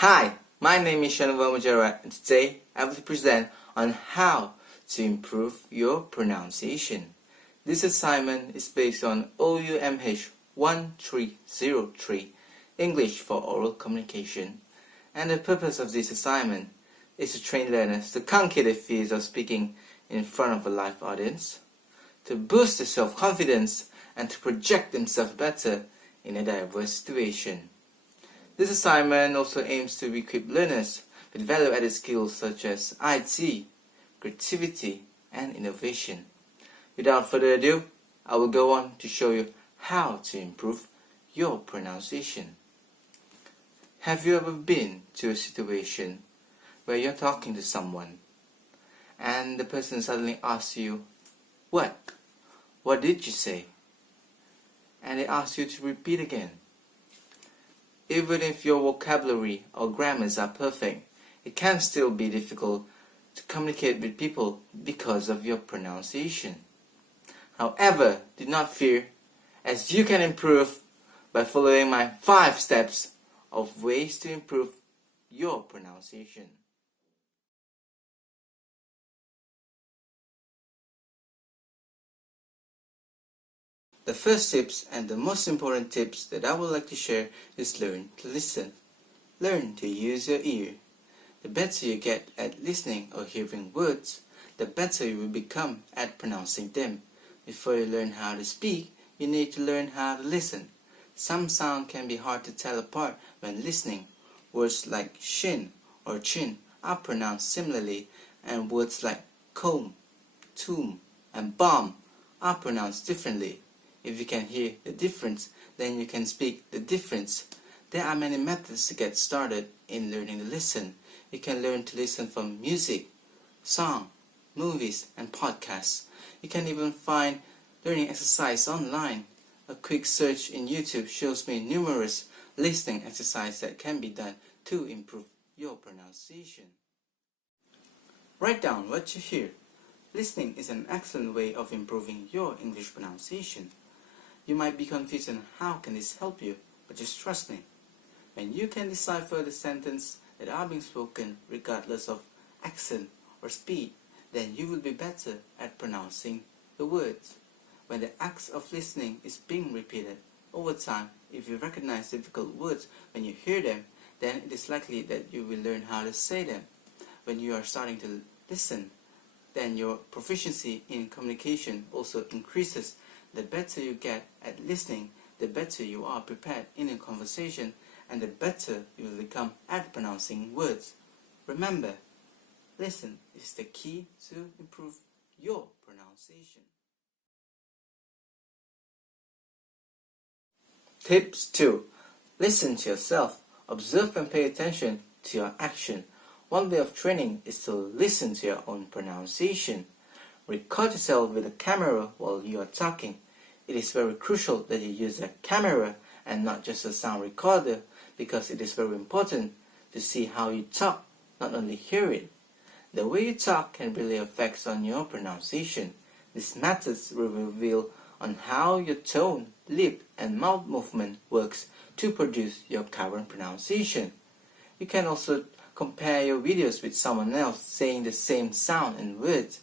Hi, my name is OUHM1303 and today I will present on how to improve your pronunciation. This assignment is based on OUHM1303 English for Oral Communication, and the purpose of this assignment is to train learners to conquer the fears of speaking in front of a live audience, to boost their self-confidence, and to project themselves better in a diverse situation. This assignment also aims to equip learners with value-added skills such as IT, creativity, and innovation. Without further ado, I will go on to show you how to improve your pronunciation. Have you ever been to a situation where you're talking to someone and the person suddenly asks you, "What? What did you say?" And they ask you to repeat again. Even if your vocabulary or grammars are perfect, it can still be difficult to communicate with people because of your pronunciation. However, do not fear, as you can improve by following my 5 steps of ways to improve your pronunciation. The first tips and the most important tips that I would like to share is learn to listen. Learn to use your ear. The better you get at listening or hearing words, the better you will become at pronouncing them. Before you learn how to speak, you need to learn how to listen. Some sound can be hard to tell apart when listening. Words like shin or chin are pronounced similarly, and words like comb, tomb, and bomb are pronounced differently. If you can hear the difference, then you can speak the difference. There are many methods to get started in learning to listen. You can learn to listen from music, song, movies, and podcasts. You can even find learning exercise online. A quick search in YouTube shows me numerous listening exercises that can be done to improve your pronunciation. Write down what you hear. Listening is an excellent way of improving your English pronunciation. You might be confused on how can this help you, but just trust me. When you can decipher the sentences that are being spoken regardless of accent or speed, then you will be better at pronouncing the words. When the act of listening is being repeated over time, if you recognize difficult words when you hear them, then it is likely that you will learn how to say them. When you are starting to listen, then your proficiency in communication also increases. The better you get at listening, the better you are prepared in a conversation, and the better you will become at pronouncing words. Remember, listen is the key to improve your pronunciation. Tips 2. Listen to yourself. Observe and pay attention to your action. One way of training is to listen to your own pronunciation. Record yourself with a camera while you are talking. It is very crucial that you use a camera and not just a sound recorder, because it is very important to see how you talk, not only hear it. The way you talk can really affect on your pronunciation. These methods will reveal on how your tone, lip, and mouth movement works to produce your current pronunciation. You can also compare your videos with someone else saying the same sound and words.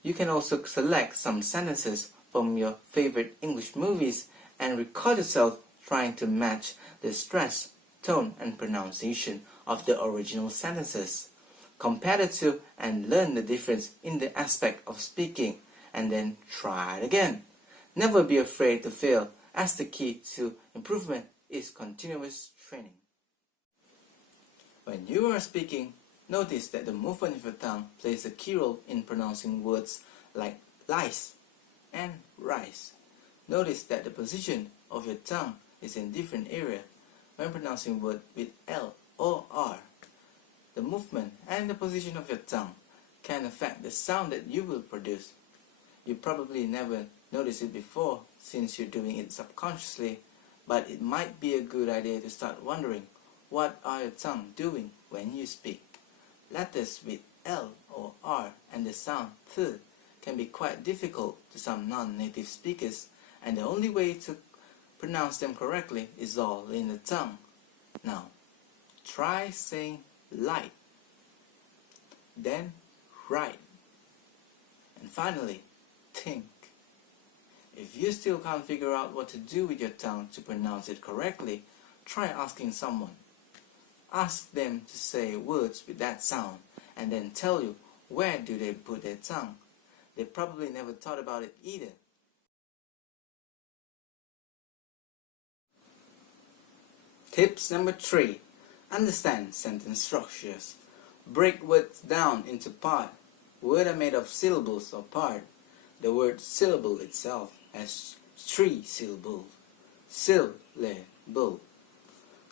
You can also select some sentences from your favorite English movies and record yourself trying to match the stress, tone, and pronunciation of the original sentences. Compare the two and learn the difference in the aspect of speaking, and then try it again. Never be afraid to fail, as the key to improvement is continuous training. When you are speaking, notice that the movement of your tongue plays a key role in pronouncing words like lice and rice. Notice that the position of your tongue is in different area when pronouncing words with L or R. The movement and the position of your tongue can affect the sound that you will produce. You probably never noticed it before since you're doing it subconsciously, but it might be a good idea to start wondering, what are your tongue doing when you speak? Letters with L or R and the sound th can be quite difficult to some non-native speakers, and the only way to pronounce them correctly is all in the tongue. Now, try saying light, then right, and finally think. If you still can't figure out what to do with your tongue to pronounce it correctly, try asking someone. Ask them to say words with that sound and then tell you where do they put their tongue. They probably never thought about it either. Tips number 3. Understand sentence structures. Break words down into part. Words are made of syllables or part. The word syllable itself has 3 syllables. Syllable.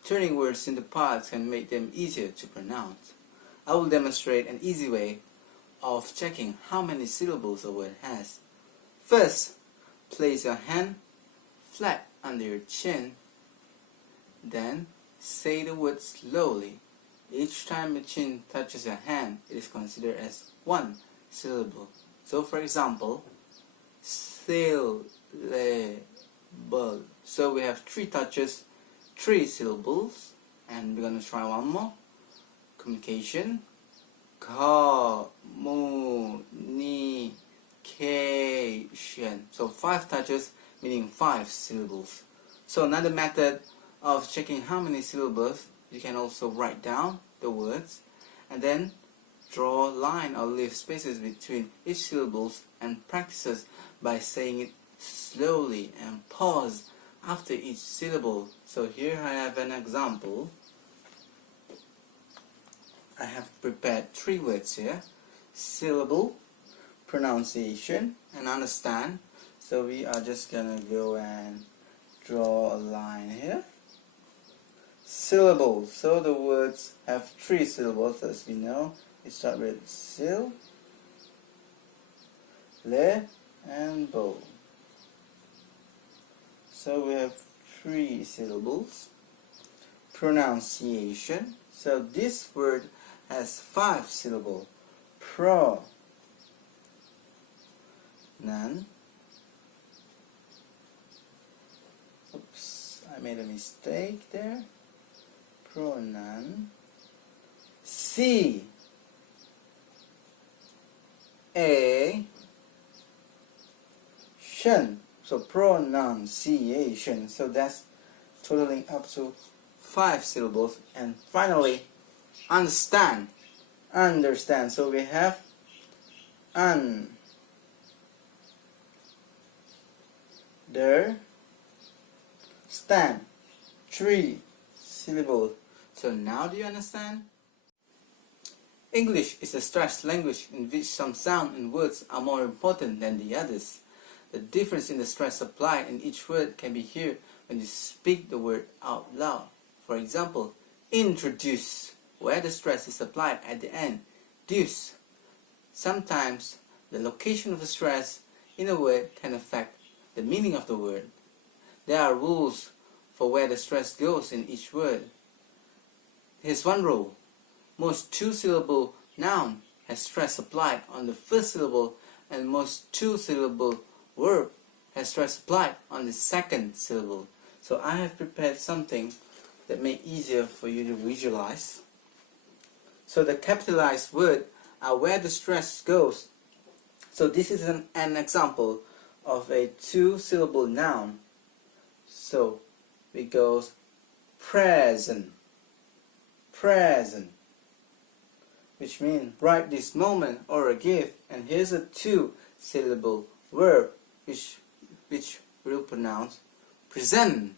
Turning words into parts can make them easier to pronounce. I will demonstrate an easy way of checking how many syllables a word has. First, place your hand flat under your chin. Then, say the word slowly. Each time your chin touches your hand, it is considered as 1 syllable. So, for example, syllable. So we have 3 touches, 3 syllables, and we're going to try one more. Communication. Communication. So 5 touches, meaning 5 syllables. So another method of checking how many syllables, you can also write down the words and then draw a line or leave spaces between each syllables and practices by saying it slowly and pause after each syllable. So here I have an example. I have prepared 3 words here: syllable, pronunciation, and understand. So we are just gonna go and draw a line here. Syllable. So the words have 3 syllables, as we know. We start with sil, le, and bo. So we have 3 syllables. Pronunciation. So this word has 5 syllables. Pro, nan. Oops, I made a mistake there. Pronan. C, a, tion. So pronunciation. So that's totaling up to 5 syllables. And finally, understand. Understand. So we have un, der, stand. 3 syllables. So now do you understand? English is a stressed language in which some sound and words are more important than the others. The difference in the stress applied in each word can be heard when you speak the word out loud. For example, introduce, where the stress is applied at the end. Deuce. Sometimes the location of the stress in a word can affect the meaning of the word. There are rules for where the stress goes in each word. Here's one rule. Most 2-syllable noun has stress applied on the first syllable, and most 2-syllable verb has stress applied on the second syllable. So I have prepared something that may be easier for you to visualize. So the capitalized words are where the stress goes. So this is an example of a 2-syllable noun. So it goes present, present, which means right this moment or a gift. And here's a 2-syllable verb which we'll pronounce present,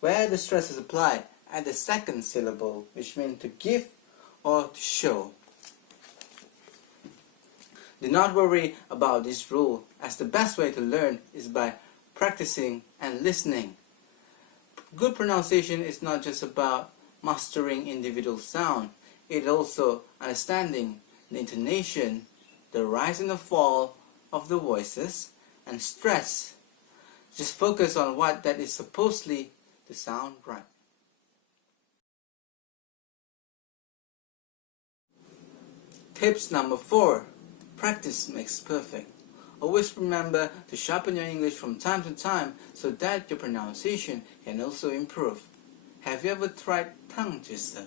where the stress is applied at the second syllable, which means to give or to show. Do not worry about this rule, as the best way to learn is by practicing and listening. Good pronunciation is not just about mastering individual sound, it also understanding the intonation, the rise and the fall of the voices, and stress. Just focus on what that is supposedly to sound right. Tips number 4. Practice makes perfect. Always remember to sharpen your English from time to time so that your pronunciation can also improve. Have you ever tried tongue twister?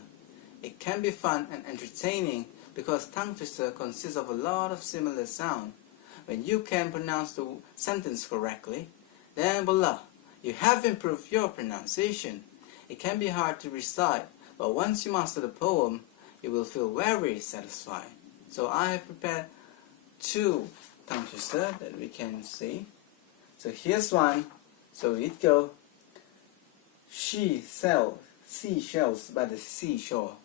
It can be fun and entertaining because tongue twister consists of a lot of similar sound. When you can pronounce the sentence correctly, then voila, you have improved your pronunciation. It can be hard to recite, but once you master the poem, you will feel very satisfied. So I have prepared 2 tongue twisters that we can see. So here's one. So it goes, she sells seashells by the seashore.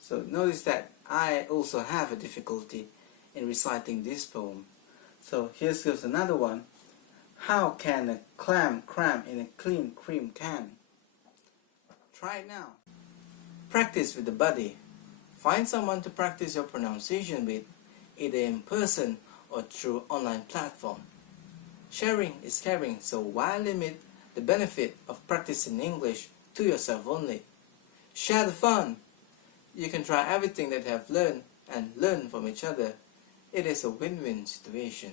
So notice that I also have a difficulty in reciting this poem. So here goes another one. How can a clam cram in a clean cream can? Try it now. Practice with the buddy. Find someone to practice your pronunciation with, either in person or through online platform. Sharing is caring, so why limit the benefit of practicing English to yourself only? Share the fun. You can try everything that you have learned and learn from each other. It is a win-win situation.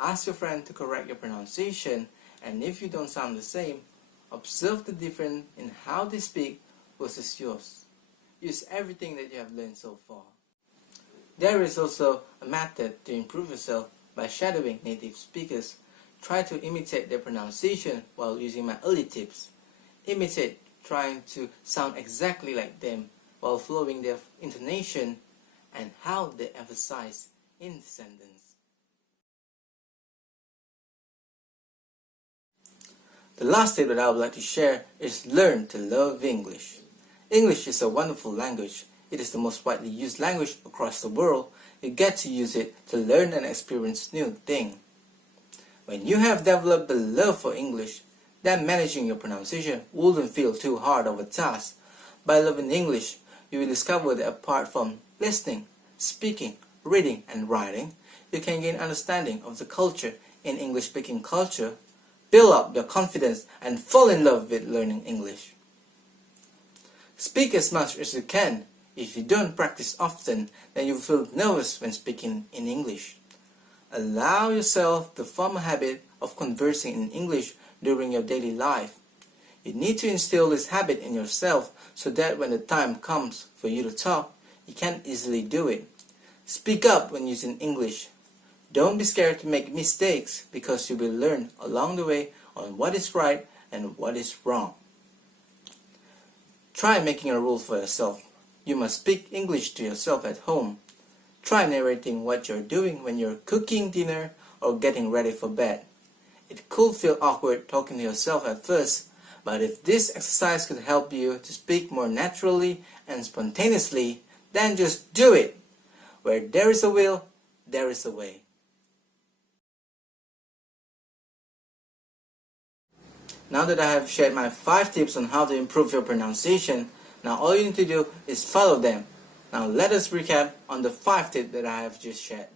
Ask your friend to correct your pronunciation, and if you don't sound the same, observe the difference in how they speak versus yours. Use everything that you have learned so far. There is also a method to improve yourself by shadowing native speakers. Try to imitate their pronunciation while using my early tips. Imitate trying to sound exactly like them while following their intonation and how they emphasize in the sentence. The last tip that I would like to share is learn to love English. English is a wonderful language. It is the most widely used language across the world. You get to use it to learn and experience new things. When you have developed the love for English, then managing your pronunciation wouldn't feel too hard of a task. By loving English, you will discover that apart from listening, speaking, reading, and writing, you can gain understanding of the culture in English-speaking culture, build up your confidence, and fall in love with learning English. Speak as much as you can. If you don't practice often, then you will feel nervous when speaking in English. Allow yourself to form a habit of conversing in English during your daily life. You need to instill this habit in yourself so that when the time comes for you to talk, you can easily do it. Speak up when using English. Don't be scared to make mistakes because you will learn along the way on what is right and what is wrong. Try making a rule for yourself. You must speak English to yourself at home. Try narrating what you're doing when you're cooking dinner or getting ready for bed. It could feel awkward talking to yourself at first, but if this exercise could help you to speak more naturally and spontaneously, then just do it. Where there is a will, there is a way. Now that I have shared my 5 tips on how to improve your pronunciation, now all you need to do is follow them. Now let us recap on the 5 tips that I have just shared.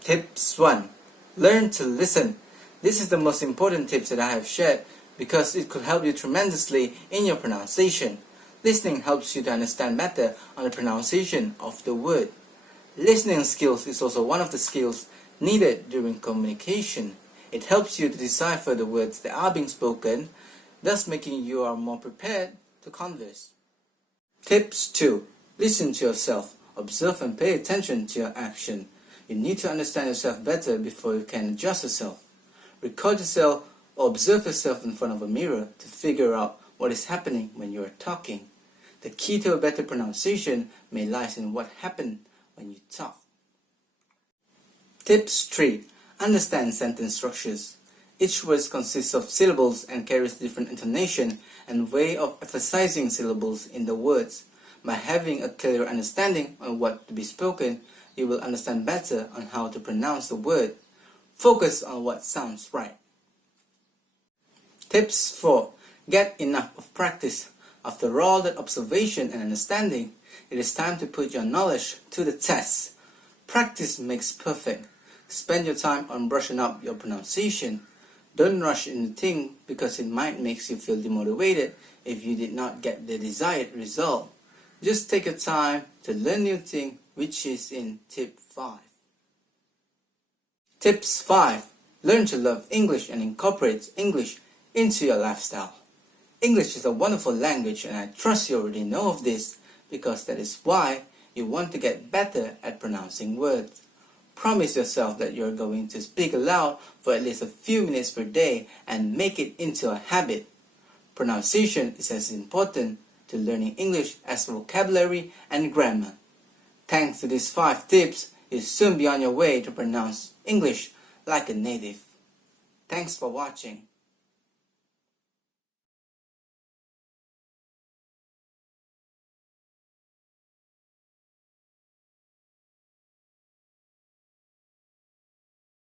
Tips 1. Learn to listen. This is the most important tips that I have shared because it could help you tremendously in your pronunciation. Listening helps you to understand better on the pronunciation of the word. Listening skills is also one of the skills needed during communication. It helps you to decipher the words that are being spoken, thus making you more prepared to converse. Tips 2. Listen to yourself. Observe and pay attention to your action. You need to understand yourself better before you can adjust yourself. Record yourself or observe yourself in front of a mirror to figure out what is happening when you are talking. The key to a better pronunciation may lie in what happened when you talk. Tips 3. Understand sentence structures. Each word consists of syllables and carries different intonation and way of emphasizing syllables in the words. By having a clear understanding on what to be spoken, you will understand better on how to pronounce the word. Focus on what sounds right. Tips 4. Get enough of practice. After all that observation and understanding, it is time to put your knowledge to the test. Practice makes perfect. Spend your time on brushing up your pronunciation. Don't rush into things because it might make you feel demotivated if you did not get the desired result. Just take your time to learn new things, which is in tip 5. Tips 5. Learn to love English and incorporate English into your lifestyle. English is a wonderful language, and I trust you already know of this, because that is why you want to get better at pronouncing words. Promise yourself that you're going to speak aloud for at least a few minutes per day and make it into a habit. Pronunciation is as important to learning English as vocabulary and grammar. Thanks to these 5 tips, you'll soon be on your way to pronounce English like a native. Thanks for watching.